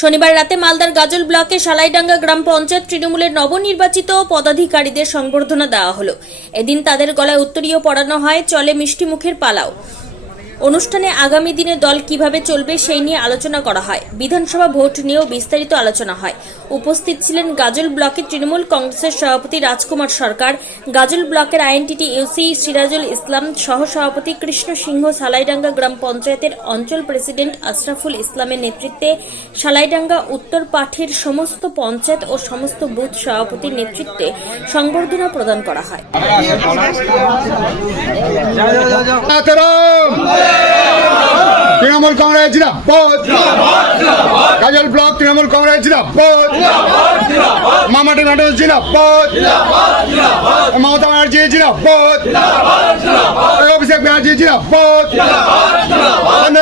শনিবার রাতে মালদার গাজল ব্লকে সালাইডাঙ্গা গ্রাম পঞ্চায়েত তৃণমূলের নবনির্বাচিত পদাধিকারীদের সংবর্ধনা দেওয়া হলো। এদিন তাদের গলায় উত্তরীয় পড়ানো হয়, চলে মিষ্টি মুখের পালাও। অনুষ্ঠানে আগামী দিনে দল কীভাবে চলবে সেই নিয়ে আলোচনা করা হয়। বিধানসভা ভোট নিয়েও বিস্তারিত আলোচনা হয়। উপস্থিত ছিলেন গাজল ব্লকের তৃণমূল কংগ্রেসের সভাপতি রাজকুমার সরকার, গাজল ব্লকের আইএনটিটি ইউসি সিরাজুল ইসলাম সহ সভাপতি কৃষ্ণ সিংহ, সালাইডাঙ্গা গ্রাম পঞ্চায়েতের অঞ্চল প্রেসিডেন্ট আশরাফুল ইসলামের নেতৃত্বে সালাইডাঙ্গা উত্তর পাঠের সমস্ত পঞ্চায়েত ও সমস্ত বুথ সভাপতির নেতৃত্বে সংবর্ধনা প্রদান করা হয়। মাতরম তৃণমূল কংগ্রেস জিন্দাবাদ। কাজল ব্লক তৃণমূল কংগ্রেস জিন্দাবাদ। মামাটি নাটক জিন্দাবাদ। মমতা ব্যানার্জি জিন্দাবাদ। অভিষেক ব্যানার্জি মাতরম